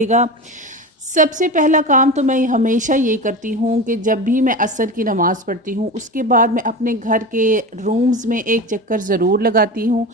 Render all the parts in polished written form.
देगा। सबसे पहला काम तो मैं हमेशा ये करती हूँ कि जब भी मैं असर की नमाज़ पढ़ती हूँ उसके बाद मैं अपने घर के रूम्स में एक चक्कर ज़रूर लगाती हूँ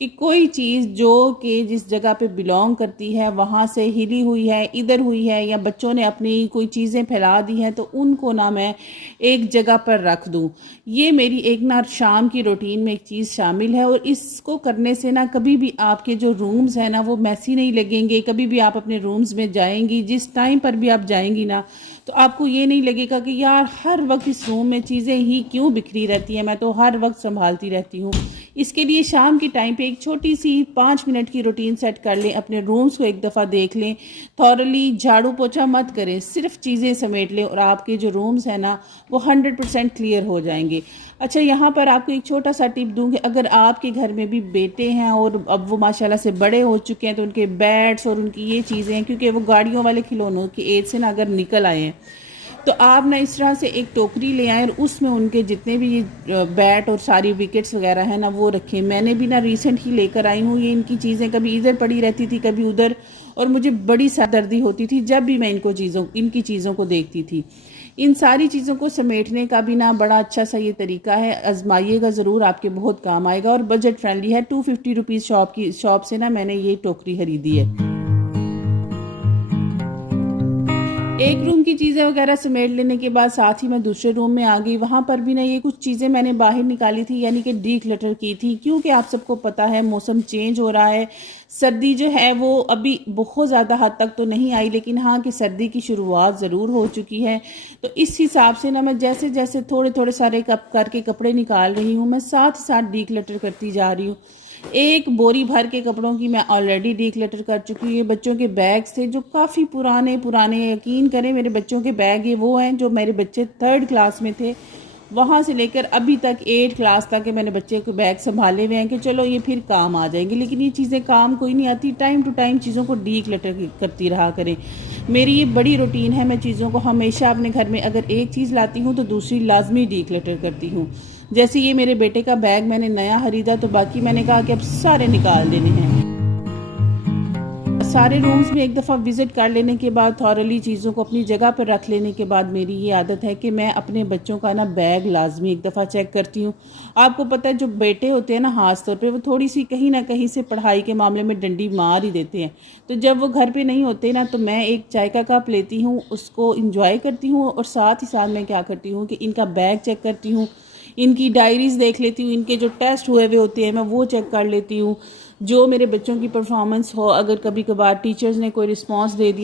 कि कोई चीज़ जो कि जिस जगह पे बिलोंग करती है वहाँ से हिली हुई है, इधर हुई है, या बच्चों ने अपनी कोई चीज़ें फैला दी हैं तो उनको ना मैं एक जगह पर रख दूँ। ये मेरी एक ना शाम की रूटीन में एक चीज़ शामिल है, और इसको करने से ना कभी भी आपके जो रूम्स हैं ना वो मैसी नहीं लगेंगे। कभी भी आप अपने रूम्स में जाएंगी, जिस टाइम पर भी आप जाएंगी ना, तो आपको ये नहीं लगेगा कि यार हर वक्त इस रूम में चीज़ें ही क्यों बिखरी रहती हैं, मैं तो हर वक्त संभालती रहती हूँ। इसके लिए शाम के टाइम पे एक छोटी सी 5 मिनट की रूटीन सेट कर लें, अपने रूम्स को एक दफ़ा देख लें, थॉरली झाड़ू पोछा मत करें, सिर्फ चीज़ें समेट लें और आपके जो रूम्स हैं ना वो 100% क्लियर हो जाएंगे। अच्छा, यहाँ पर आपको एक छोटा सा टिप दूँ कि अगर आपके घर में भी बेटे हैं और अब वो माशाल्लाह से बड़े हो चुके हैं, तो उनके बैट्स और उनकी ये चीज़ें हैं, क्योंकि वो गाड़ियों वाले खिलौनों की एज से ना अगर निकल आए हैं, तो आप ना इस तरह से एक टोकरी ले आएँ और उसमें उनके जितने भी ये बैट और सारी विकेट्स वगैरह हैं ना वो रखें। मैंने भी ना रिसेंट ही लेकर आई हूँ ये इनकी चीज़ें, कभी इधर पड़ी रहती थी कभी उधर, और मुझे बड़ी सरदर्दी होती थी जब भी मैं इनकी चीज़ों को देखती थी। इन सारी चीज़ों को समेटने का भी ना बड़ा अच्छा सा ये तरीका है, आजमाइएगा ज़रूर, आपके बहुत काम आएगा और बजट फ्रेंडली है। 250 रुपीज़ शॉप से ना मैंने ये टोकरी खरीदी है। एक रूम की चीज़ें वगैरह समेट लेने के बाद साथ ही मैं दूसरे रूम में आ गई। वहाँ पर भी ना ये कुछ चीज़ें मैंने बाहर निकाली थी, यानी कि डी क्लटर की थी, क्योंकि आप सबको पता है मौसम चेंज हो रहा है। सर्दी जो है वो अभी बहुत ज़्यादा हद तक तो नहीं आई, लेकिन हाँ कि सर्दी की शुरुआत ज़रूर हो चुकी है। तो इस हिसाब से ना मैं जैसे जैसे थोड़े थोड़े सारे करके कपड़े निकाल रही हूँ, मैं साथ साथ डी क्लटर करती जा रही हूँ। एक बोरी भर के कपड़ों की मैं ऑलरेडी डिक्लटर कर चुकी हूँ। ये बच्चों के बैग्स थे जो काफ़ी पुराने पुराने, यकीन करें मेरे बच्चों के बैग ये वो हैं जो मेरे बच्चे 3rd क्लास में थे, वहाँ से लेकर अभी तक 8 क्लास तक के मैंने बच्चे के बैग संभाले हुए हैं कि चलो ये फिर काम आ जाएंगे। लेकिन ये चीज़ें काम कोई नहीं आती, टाइम टू टाइम चीज़ों को डिक्लटर करती रहा करें। मेरी ये बड़ी रूटीन है, मैं चीज़ों को हमेशा अपने घर में अगर एक चीज़ लाती हूँ तो दूसरी लाजमी डिक्लटर करती हूँ। जैसे ये मेरे बेटे का बैग मैंने नया खरीदा, तो बाकी मैंने कहा कि अब सारे निकाल देने हैं। सारे रूम्स में एक दफ़ा विज़िट कर लेने के बाद, थॉरली चीज़ों को अपनी जगह पर रख लेने के बाद, मेरी ये आदत है कि मैं अपने बच्चों का ना बैग लाजमी एक दफ़ा चेक करती हूँ। आपको पता है जो बेटे होते हैं ना, ख़ास तौर पे वो थोड़ी सी कहीं ना कहीं से पढ़ाई के मामले में डंडी मार ही देते हैं। तो जब वो घर पे नहीं होते ना, तो मैं एक चाय का कप लेती हूँ, उसको इंजॉय करती हूँ, और साथ ही साथ मैं क्या करती हूँ कि इनका बैग चेक करती हूँ, इनकी डायरीज़ देख लेती हूँ, इनके जो टेस्ट हुए हुए होते हैं मैं वो चेक कर लेती हूँ। जो मेरे बच्चों की परफॉर्मेंस हो, अगर कभी कभार टीचर्स ने कोई रिस्पांस दे दिया